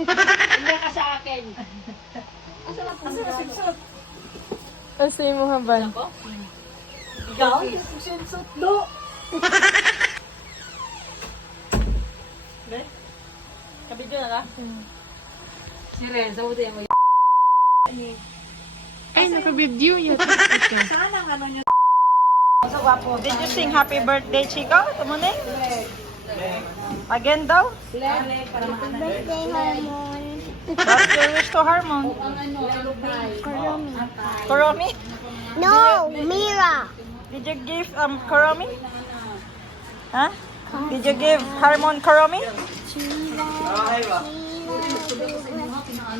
Hindi ka sa akin. Asa na swimsuit? Asa yung mga ban? Ikaw? Swimsuit do. Ne? Kabidyo na ka? Si Ren, sabuti mo yung Ay, naka-video yun. Saan ang ano nyo? So, wapo. Did you sing happy birthday, Chico? Tumunin? Again daw? Birthday, Harmon. What's your wish to Harmon? Kuromi. Kuromi? No, Mira. Did you give Kuromi? Huh? Did you give Harmon Kuromi?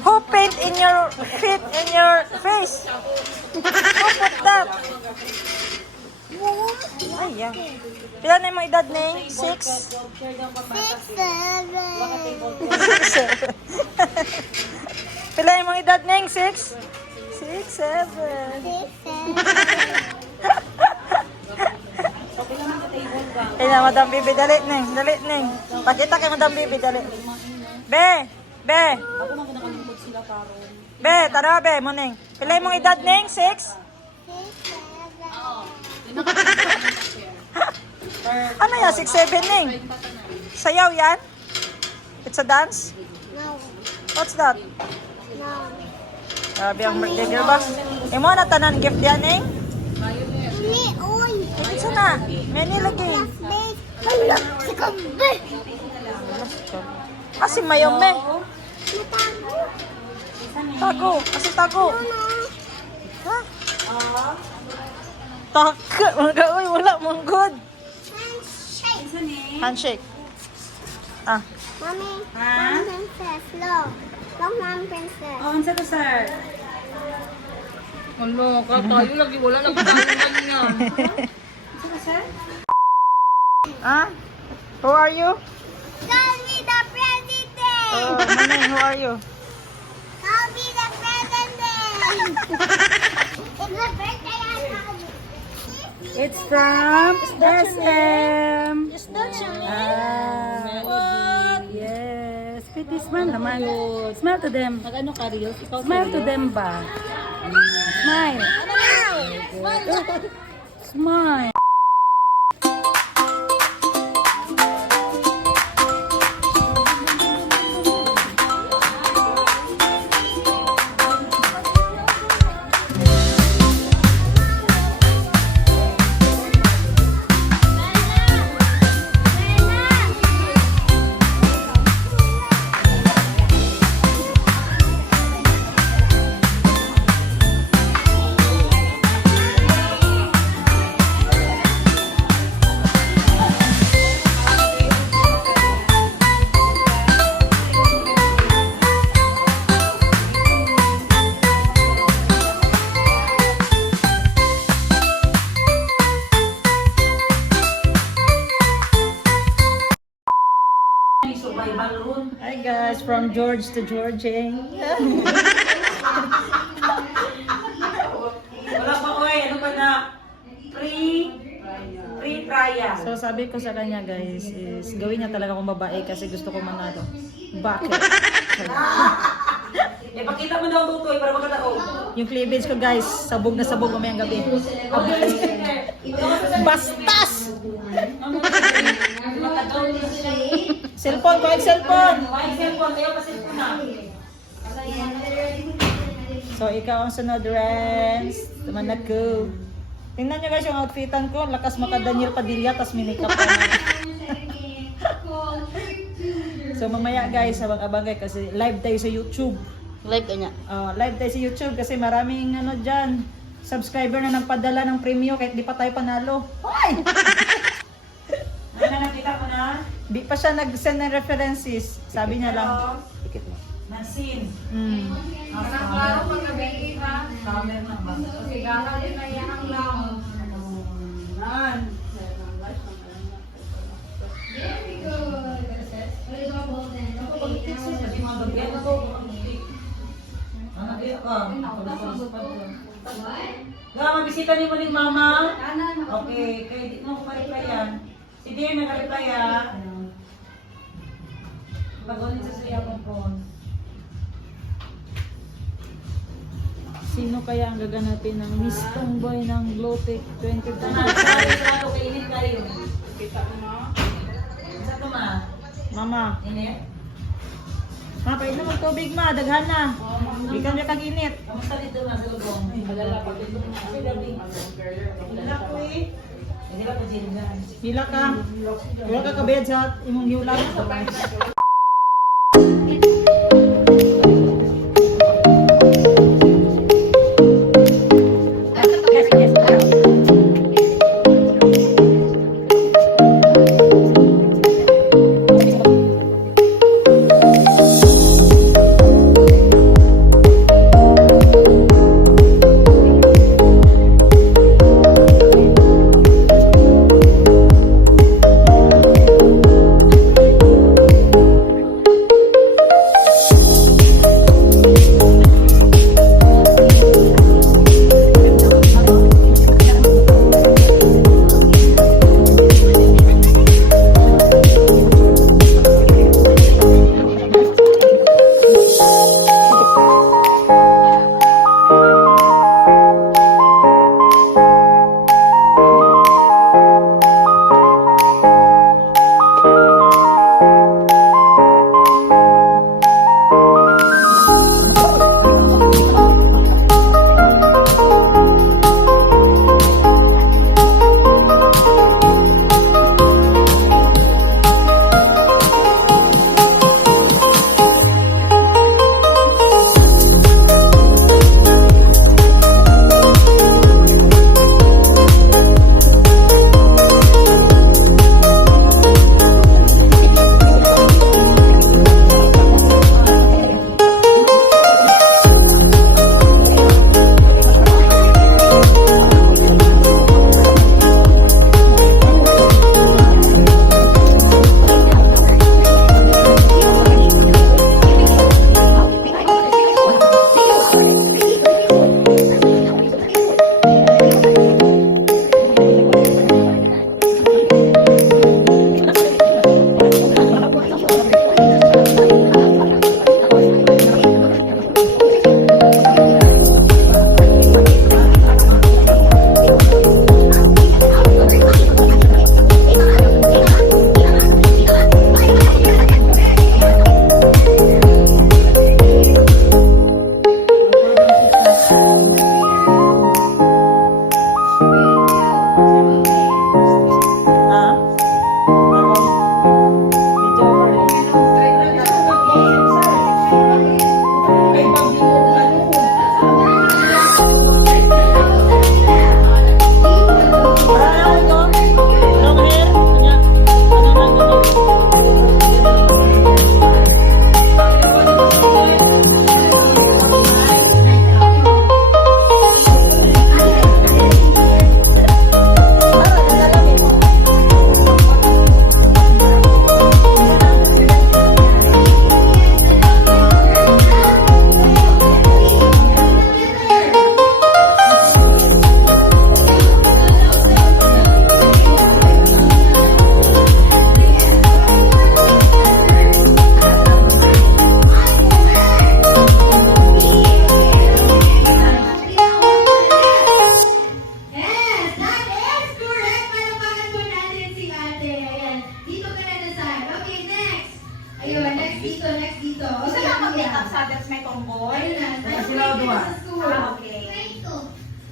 Who paint in your feet in your face? Who put that? Ay, yeah. Pila na yung edad na 6? 6, 7. Pila yung edad na 6? 6, 7. Kaya Madam Bibi, dali Neng, dali Neng. Pakita kay Madam Bibi, dali. Be, be. Be, tara be, mo Neng. Pila yung edad Neng, 6? Ano yan, 6, 7 Neng? Sayaw yan? It's a dance? No, What's that? no. Grabe ang birthday girl ba? Imo na tanan gift yan Neng? Ni, uy. Ito na, many lagi. Big. Hala, si Kambe. Kasi mayong me. Natago. Tago, kasi tago. Ano? Ha? Taka, mga uy, wala mong good. Handshake. Handshake. Ah, Mami, Ha? Mom Princess. Look. Look, Mom Princess. oh, ano to sir? Ano, katayo lagi. Wala lang katawan niya. Ah? Who are you? Call me the president. Oh, Maneng, who are you? Call me the president. It's the birthday I have. It's from SM. Is that you? What? Yes. Pretty smile naman. Smile to them. Mag-ano ka, Rios? Ikaw Smile to them ba? Smile. Smile. Hi guys, from George to Georging. Wala pa oy, ano pa na? Free trial. So sabi ko sa kanya guys is gawin niya talaga akong babae kasi gusto ko manalo. Bakit? Eh pakita mo daw tutoy para makataog. Yung cleavage ko guys, sabog na sabog mamayang gabi. Bastas! Cellphone ko, cellphone! May cellphone kayo kasi na. So ikaw ang sunod, Renz. Tuman ako. Tingnan nyo guys yung outfitan ko. Lakas maka Daniel Padilla, tas minikap pa na. So mamaya guys, abang-abang guys kasi live tayo sa YouTube. Live ka niya. Live tayo sa YouTube kasi maraming ano dyan, subscriber na nagpadala ng premyo kahit di pa tayo panalo. Hoy! Ano na nakita ko na? Di pa siya nag-send ng references. Sabi niya lang. Nansin. Mm. Klaro pagkabi ha. Camera na ba? Kasi gala din na yan ang lang. Nan. Very good. Kasi mga bagyan ko. Mabisita niyo mo ni Mama? Okay, kaya di mo ko pa-replyan. Si Dear nag-reply ah. Pag-ulit sa siya kong phone. Sino kaya ang gaganapin ng Miss Tomboy ng Glowtech 2025? Kainit kayo. Kita ko na. Sa to ma? Mama. Init? Ma, pwede na magtubig ma, daghan na. Ikan niya kag-init. Kamusta dito ma, Gulgong? Padala pa dito na. Hila ko eh. Hila ko dyan. Hila ka. Hila ka kabed sa imong hiwala.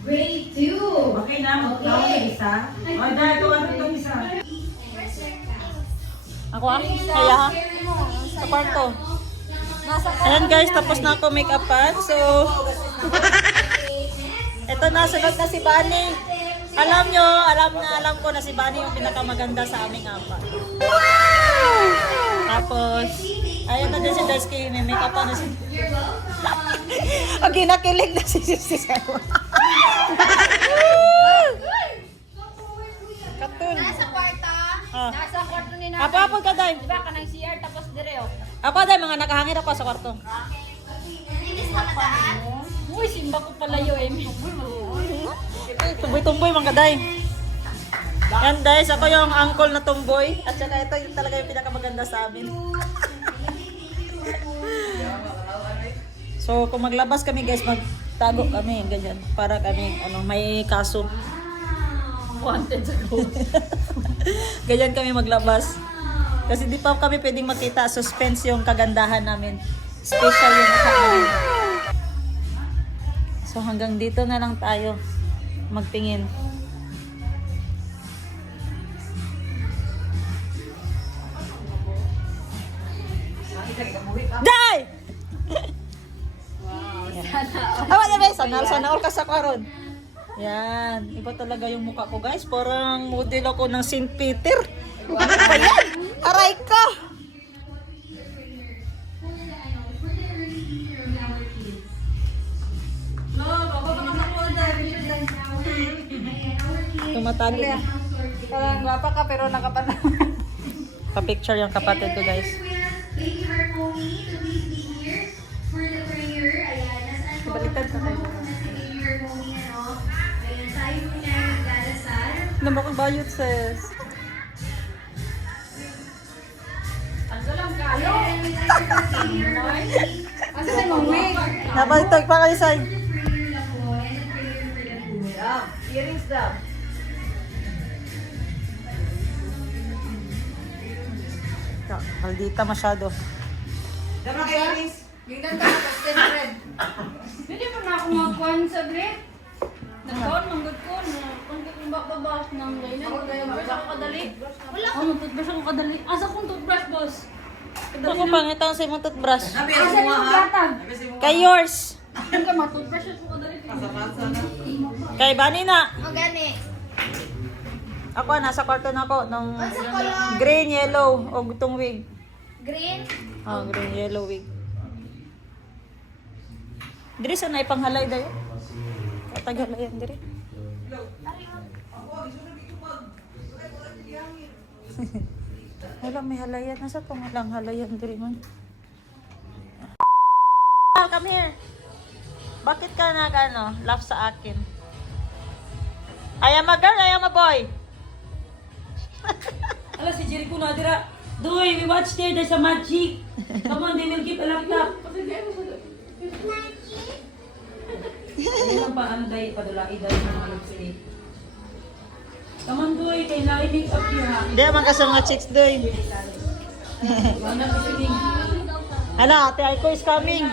Grade 2. Okay na, mag-tawag isa. Ay, dahil tuwan itong isa. Ako ah? Kaya ha? Sa kwarto. Ayan guys, tapos na ako make-upan. So, eto na, sunod na si Bunny. Alam nyo, alam ko na si Bunny yung pinakamaganda sa aming apat. Wow! Tapos, ayun na din si Darsky, may make-upan na si... Okay, nakilig na si Sewa. Katul. Nasa kwarto. Ah. Nasa kwarto ni Nanay. Apa ka day? Diba ka ng CR tapos dire oh. Ako day, mga nakahangin ako sa kwarto. Nanilis na kataan. Uy, simba ko pala yun. Tumboy-tumboy mga day. Yan guys, ako yung uncle na tumboy. At saka ito yung talaga yung pinakamaganda sa amin. So kung maglabas kami guys, tago kami, ganyan. Para kami, may kaso. Wanted sa ghost. Ganyan kami maglabas. Kasi di pa kami pwedeng makita, suspense yung kagandahan namin. Special yung mukha namin. So hanggang dito na lang tayo magtingin. Die! Awa na ba? Sana all ka sa karon. Yan. Iba talaga yung mukha ko, guys. Parang model ako ng St. Peter. Ano ba yan? Aray ko! Tumatago. Parang gwapa ka pero nakapanaw. Pa-picture yung kapatid ko, guys. Baby Harmony, to please be here for the prayer. Ayan, nasaan po? Baliktad ka kayo. Na si Baby Harmony, ano? Ayan, tayo po na nagdadasal. Naman kong bayot, sis. Ayan, we thank you for Baby Harmony. Asa na mong wig? Napalitag pa kayo, Say. The prayer lang po, and the prayer for the food. Earrings daw. Maldita masyado. Dapat kayo, earrings. Hindi pa na ako magkuhan sa bread. Nagkaon, manggod ko. Kung bakbabak ng line. Toothbrush ako kadali. Wala ko. Toothbrush ako kadali. Asa kong toothbrush, boss? Ako pangit ang sa imong toothbrush. Sabi, Asa na yung gatag? Kay yours. Hindi ka ma-toothbrush ako kadali. Kay Bani na. Ang gani. Ako, nasa kwarto na ako. Nung Sa color green, yellow, o gutong wig. green. Ah, green, yellow wig. Diri sa na ipanghalay dayo. Kataghalayan diri. Wala may halayan. Nasa tong lang halayan diri man. Come here. Bakit ka laugh sa akin? I am a girl, I am a boy. Ala, si Jericho na dira. Doy, we watch there. There's a magic. Come on, they will give a laptop. Hindi lang pa, day, padulai daw yung mga sili. Come on, Doy, kay lining up you ha. Di man kasi mga chicks doy. Wala na siling. Hala, ate Aiko is coming.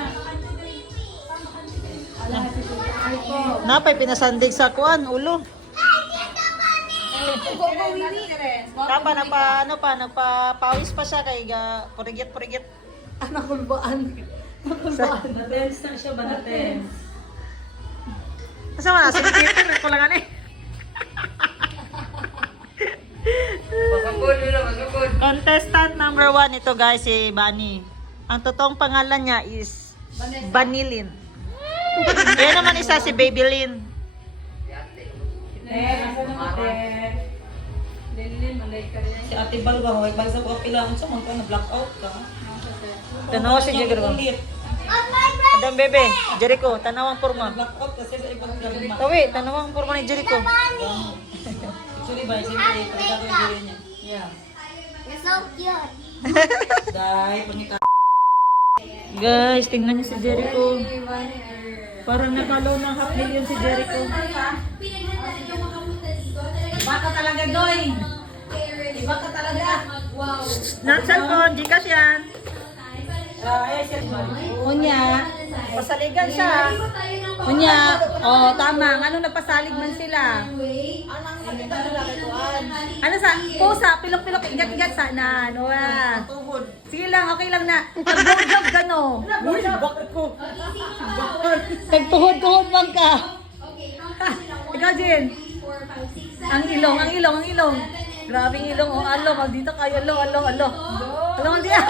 Napay pinasandig sa kuan, ulo. Tapa nagpapawis pa siya kay purigit. Anak kulbaan. Kulbaan. Natens na siya ba natens? Asa man sa Peter ko lang ani. Contestant number 1 ito, guys, si Bani. Ang totoong pangalan niya is Banilin. Kaya naman isa si Babylin. Si Ate Bal ba? Huwag bang sa kapilaan siya, magka na-blackout ka. Tanaw si Jericho. Adam bebe, Jericho, tanawang porma. Blackout kasi sa ibang kalima. Tawi, tanawang porma ni Jericho. Actually ba, siyempre, pagkakaw yung diri niya. Yeah. You're so cute. Dahil, pangita. Guys, tingnan niyo si Jericho. Parang nakalaw ng 500,000 si Jericho. Baka talaga, Doy. Iba ka talaga. Wow. Not cellphone, Gcash yan. Unya, pasaligan siya. Unya, tama. Ano nagpasalig man sila? Ano sa pusa, pilok-pilok, igat-igat sana. Ano sige lang, okay lang na. Nag-blowjob ka, no? Uy, bakit ko? Nagtuhod-tuhod lang ka. Ikaw, Jen. Ang ilong. Grabe ang ilong. Oh, alo, dito kayo. Alo. Alo, hindi ah.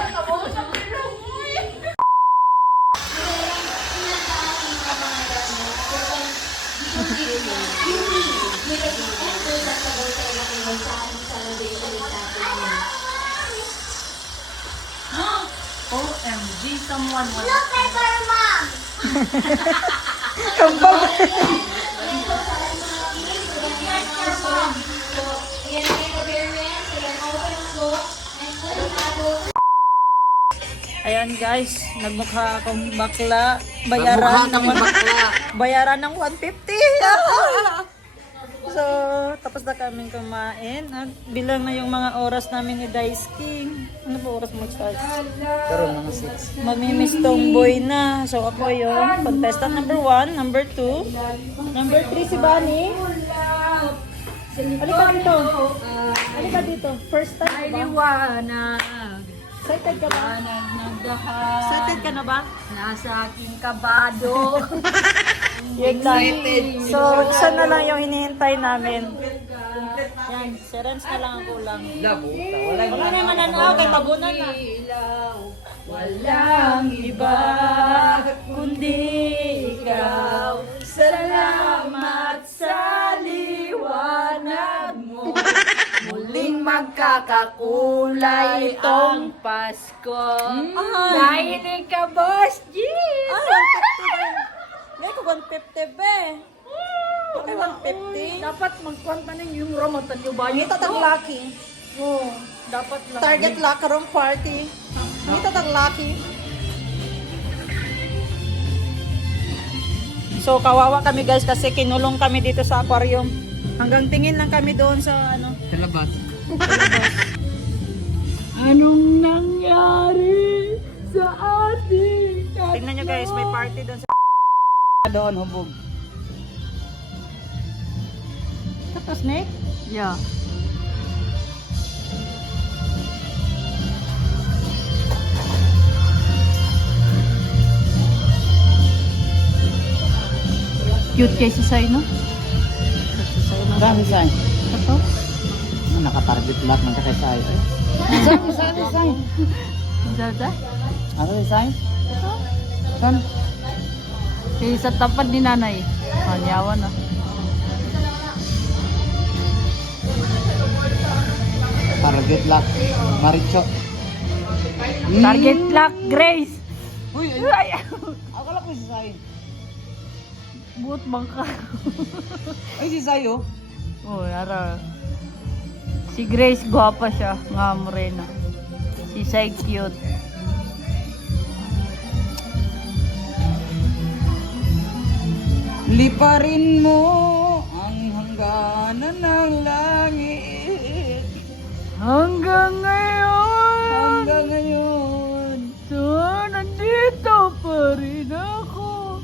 OMG, someone wants... Look at her mom. Ayan guys, nagmukha akong bakla. Bayaran ng 150. So, tapos na kami kumain. At bilang na yung mga oras namin ni Daisuke. Ano po oras mag-start? Karoon mga 6. Mamimiss tomboy na. So, ako yung contestant number 1, number 2, number 3 si Bunny. Halika dito. Halika dito. First time ba? Liwanag. Excited ka ba? Nagdahan. Excited ka na ba? Nasa aking kabado. Yun lang. So, isa na lang yung hinihintay namin. Yan, si Renz na lang ang kulang. Wala na mananaw, kay tabunan na. Walang iba kundi ikaw. Salamat sa liwanag mo. Muling magkakakulay itong Pasko. Dahil ka, Boss G! Hindi ko 150 be. Okay, 150. Dapat magkwanta ng yung ramatan yung bayo. Hindi tatang lucky. Oo, dapat lang. Target locker room party. Hindi tatang lucky. So, kawawa kami guys kasi kinulong kami dito sa aquarium. Hanggang tingin lang kami doon sa ano. Sa labas. Anong nangyari sa ating Tingnan nyo guys, may party doon sa Doon, hubog. Ito, snake? Yeah. Cute kay si Sai, no? Saan si Sai? Ito? Nakatarget lahat ng kasay-say. Saan? Dada? Ano si Sai? Saan? Kaya sa tapat ni nanay. Manyawan na. Target lock. Maricho. Target lock, Grace! Uy, Ay! akala ko si Sai. Buot bangka. Ay, si Sai oh. Oh, nara. Si Grace, gwapa siya. Nga morena. Si Sai, cute. Liparin mo ang hangganan ng langit. Hanggang ngayon, Hanggang ngayon. so nandito pa rin ako.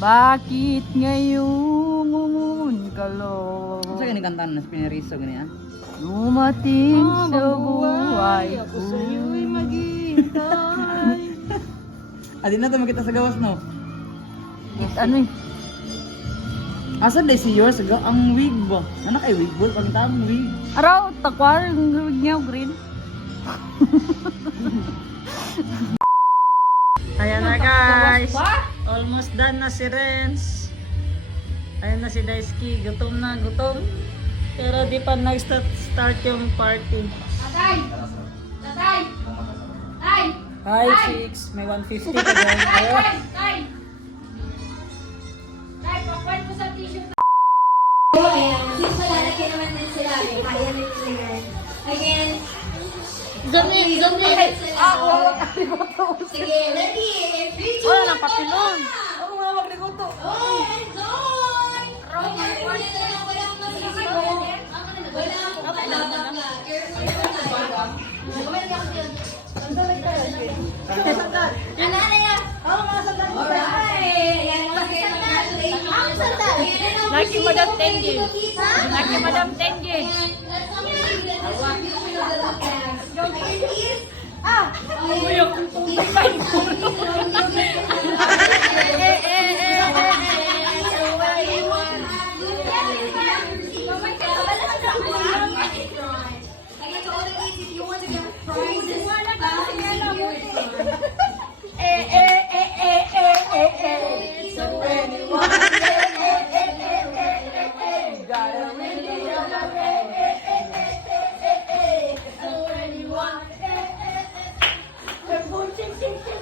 Bakit ngayon kalo Ano sa kanikantaan na pineriso ganyan? dumating sa buhay Ako ko? sa'yo'y maghihintay. Adi na to makita sa gawas no. Ano eh? Asa de si yours ang wig ba? Anak ay wig ball pagkita ang wig. Araw, takwar, yung niya, green. Ayan na guys. Almost done na si Renz. Ayan na si Daisuke. Gutom na, gutom. Pero di pa nag-start yung party. Tatay! Tatay! Tay! Hi, chicks. May 150 ka dyan. Ayaw. Tay! Tay, pakwan mo sa tissue. Since malalaki naman din sila, kaya rin sila. Again. Zoom in. Sige, ready? 3, 2, 1. Wala nang papilon. Ako nga magliguto. Oh, enjoy! Laki Madam Tenji. Laki Madam Tenji. Uy, akong tumbay ko.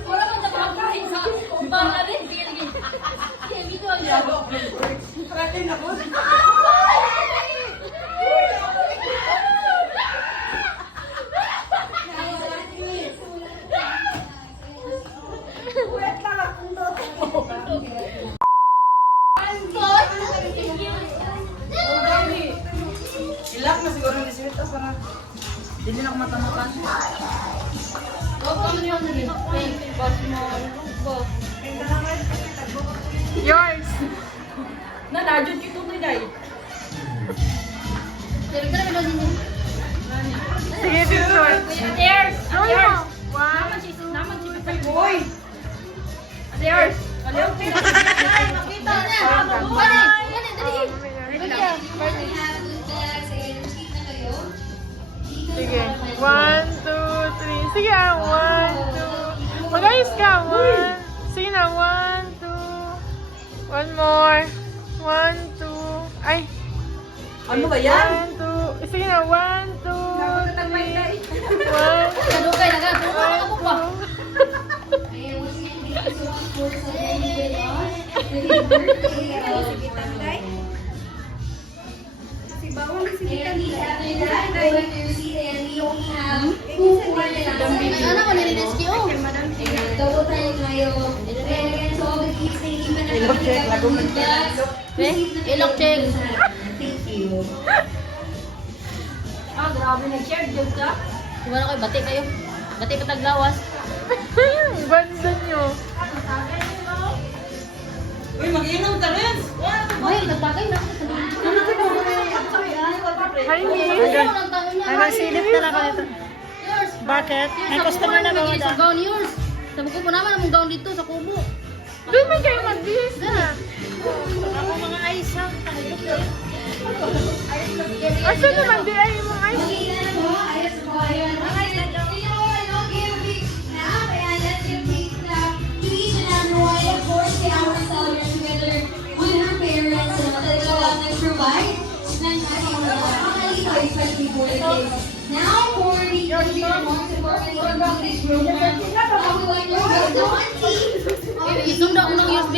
Wala Hindi na ako matamakan. Yours! Nanadyo kito na dahil. Sige, picture. Yours! Yours! Wow! Naman si Pipay Boy! Yours! Aliw, makita na! Sige. 1, 2, 3. Sige ah. 1, 2. Mag-ayos ka. 1. Sige na. 1, 2. One more. 1, 2. Ay. Ano ba yan? 1, 2. Sige na. 1, 2, 3. 1, Kadukay na ka. Kadukay ako pa. 2. Ano ko nire-rescue? Double time kayo. Ilog check. Lagong Ilok check. Thank you. Ah, grabe nag-share dyan ka. Kumana kayo, bati kayo. Bati pataglawas. Banda nyo. Uy, mag-inom ka rin. Ay, nagtakay na. Hi, Miss. Ay, masilip na lang ako nito. Yours. Bakit? May customer na ba Sa gown yours. Sabi ko po naman ang gown dito sa kubo. Doon man kayo mag-bis na. Ako mga ice ha. Asa naman di ay mong ice? Now for the Isunda ko ng USB.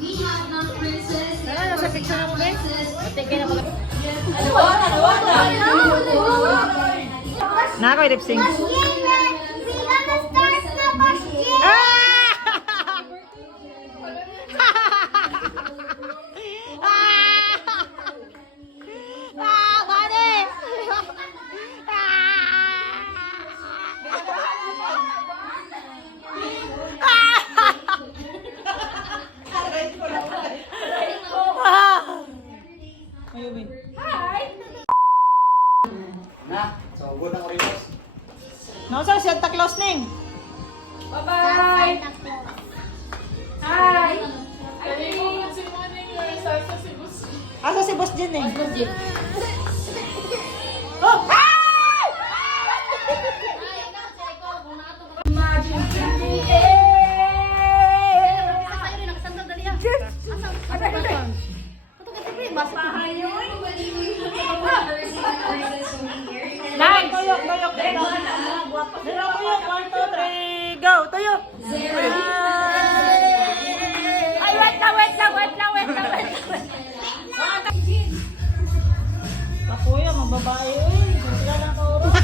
We have now princess. Nasa picture mo ba? Ate kaya na Na ako lip sync. Na, so good ang Oreos. Nausa si Santa Claus ning. Bye-bye! Hi! Asa si Boss Jin ning? Budget. Oh! Imagine Nine! Tuyok, tuyok, tuyok. Dalawa tuyok. 1, 2, 3, go! Tuyok! Ay, wait lang. Kapuya, mababae eh. Sila lang ka oras.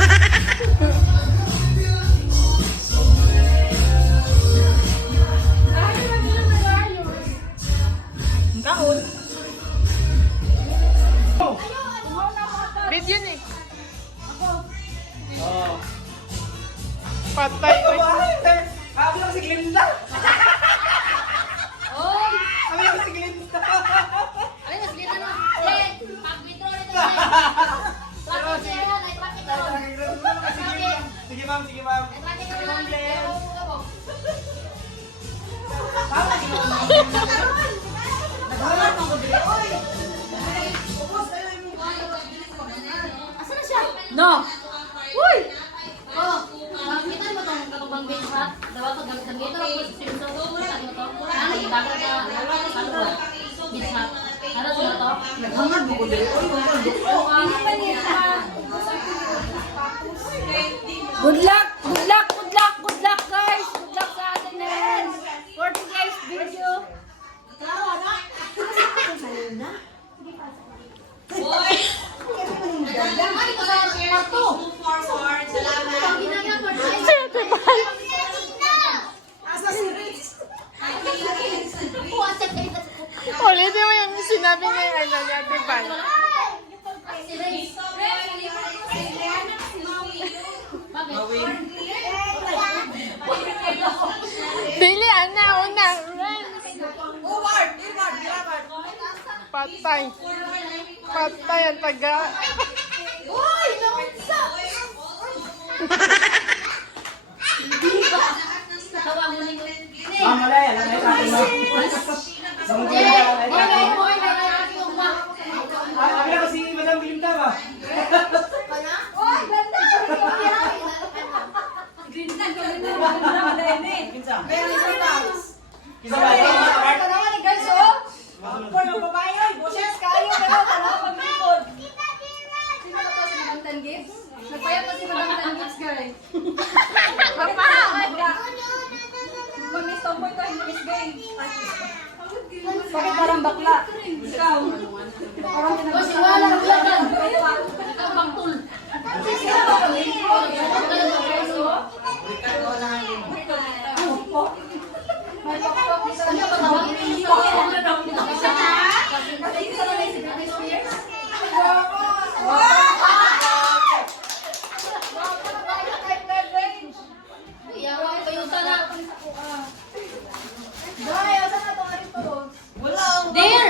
Ang kaon. Video ni. Patay. Sabi ako si Glinda. Oh! Sabi ako si Glinda. Ay, mas dito na. Pag-metro nito. Traffic zero. Ay, traffic zero. Sige ma'am, sige ma'am. Ay, traffic zero lang. Asa na siya? No! Uy! Oh, makita mo itong katubang bench hat? Dawa ito, gamit ng ito. Simso, ano to? Ano, ibaka ka, ano ba? Bench hat. Ano sila to? Naghangad mo ko dito. Good luck guys! Good luck sa atin na rin! For today's video. Ay, ito sa parto. Ang ginagawa for today's Ulitin mo yung sinabi niya yung ano niya, diba? Si Ray. Patay. Patay ang taga. Uy! Naunsa! Tawa mo ni Ma'am, wala yan. Ano yung akin, ma'am? Abi na kasi Madam Belinda ba? Uy! Ganda! Kinsa? Kinsa ba? Ikaw, mga kapart? Tanawa ni guys, oh! Sino ba to si Madam Tan Gibbs? Nagpayat na si Madam Tan Gibbs, guys. Mag-miss tomboy to, hindi miss gay. Bakit parang bakla? Ikaw. Parang pinag- si Wala, naglaban. Ikaw bang tul? Sino ba to? May pokpok dito. Ano ba tawag? Isa na? Isa na si Britney Spears? Yawa kayo sana. Dai, asa na tong arito? Dear.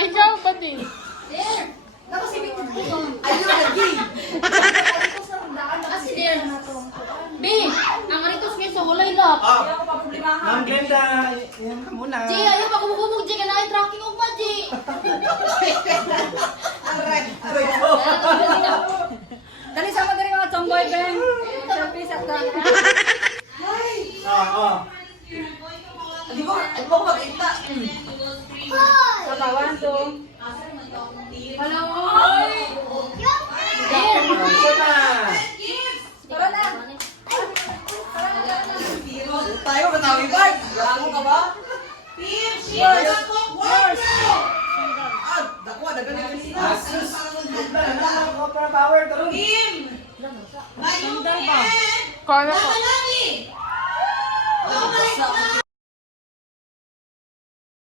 Ikaw ba din? Dear. Tapos si Victor Butong. Ayun lagi. Kasi dear. B, ang aritos ngayon sa hulay lap. Ma'am Glenda, yan ka muna. G, ayaw pa kumukubog, G, kanay tracking of pa, G. Dali sama dari mga tomboy bang. Selfie sa ta. Oo. Katawan to. Hello. Dear. Isa na. Tara na. Tayo ba tayo, Bart? Gago ka ba? Asus! Opera power, tulong! Kala ko.